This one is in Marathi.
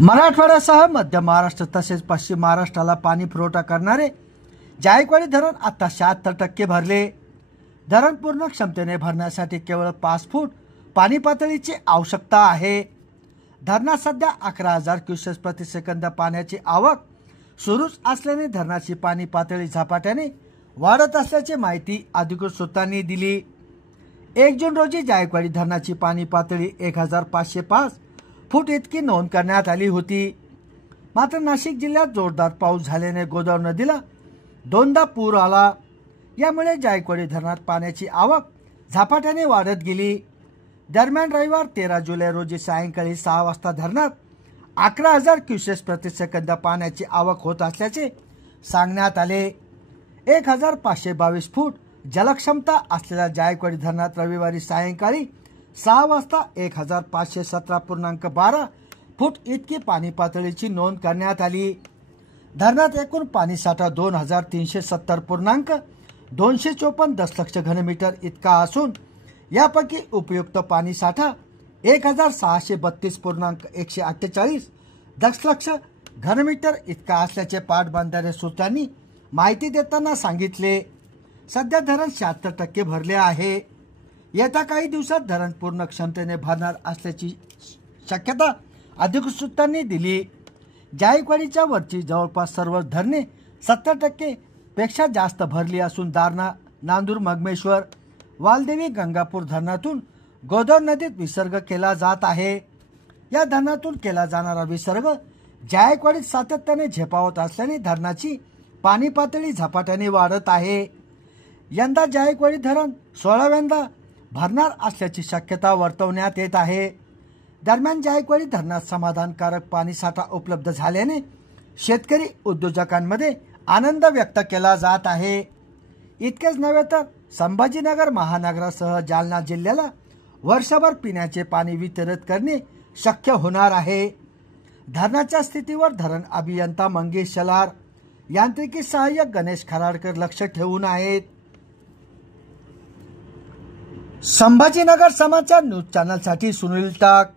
मराठवाड्यासह मध्य महाराष्ट्र तसेच पश्चिम महाराष्ट्राला पाणी पुरवठा करणारे जायकवाडी धरण आता 76% भरले। धरण पूर्ण क्षमतेने भरण्यासाठी केवळ 5 फूट पाणी पातळीची आवश्यकता आहे। धरणात सध्या 11,000 क्युसेस प्रति सेकंद पाण्याची आवक सुरूच असल्याने धरणाची पाणी पातळी झपाट्याने वाढत असल्याची माहिती अधिकृत सूत्रांनी दिली। 1 जून रोजी जायकवाडी धरणाची पाणी पातळी 1505 फूट इतकी नोंद करण्यात आली होती। मात्र नाशिक जिल्ह्यात जोरदार पाऊस झाल्याने गोदावरी नदीला दोनदा पूर आला। यामुळे जायकवाडी धरणात पाण्याची आवक झपाट्याने वाढत गेली। दरम्यान रविवार 13 जुलै रोजी सायंकाळी 6 वाजता धरणात 11,000 क्युसेस प्रति सेकंद पाण्याची आवक होत असल्याचे सांगण्यात आले। 1522 फूट जलक्षमता असलेल्या जायकवाडी धरणात रविवारी सायंकाळी 6 वाजता 1517.12 फूट इतकी पाणी पातळीची नोंद करण्यात आली। धरणात एकूण पाणीसाठा 2354.254 दशलक्ष घनमीटर इतका असून यापैकी उपयुक्त पाणीसाठा 1632.148 दशलक्ष घनमीटर इतका असल्याचे पाटबंधारे सूत्रांनी माहिती देताना सांगितले। सध्या धरण 76% भरले आहे। येत्या काही दिवसात धरण पूर्ण क्षमतेने भरणार असल्याची शक्यता अधिकृत सूत्रांनी दिली। जायकवाडीच्या वरची जवळपास सर्व धरणे 70% पेक्षा जास्त भरली असून दारणा, नांदूर, मगमेश्वर, वालदेवी, गंगापूर धरणातून गोदावरी नदीत विसर्ग केला जात आहे। या धरणातून केला जाणारा विसर्ग जायकवाडीत सातत्याने झेपावत असल्याने धरणाची पाणी पातळी झपाट्याने वाढत आहे। यंदा जायकवाडी धरण 16व्यांदा भरणार असल्याची शक्यता वर्तवण्यात येत आहे। दरम्यान जायकवाडी धरणात समाधानकारक पाणीसाठा उपलब्ध झाल्याने शेतकरी उद्योजकांमध्ये आनंद व्यक्त केला जात आहे। इतकेच नव्हे तर संभाजीनगर महानगरासह जालना जिल्ह्याला वर्षभर पिण्याचे पाणी वितरित करणे शक्य होणार आहे। धरणाच्या स्थितीवर धरण अभियंता मंगेश शलार, यांत्रिकी सहाय्यक गणेश खराडकर लक्ष ठेवून आहेत। संभाजीनगर समाचार न्यूज चॅनलसाठी सुनील टाक।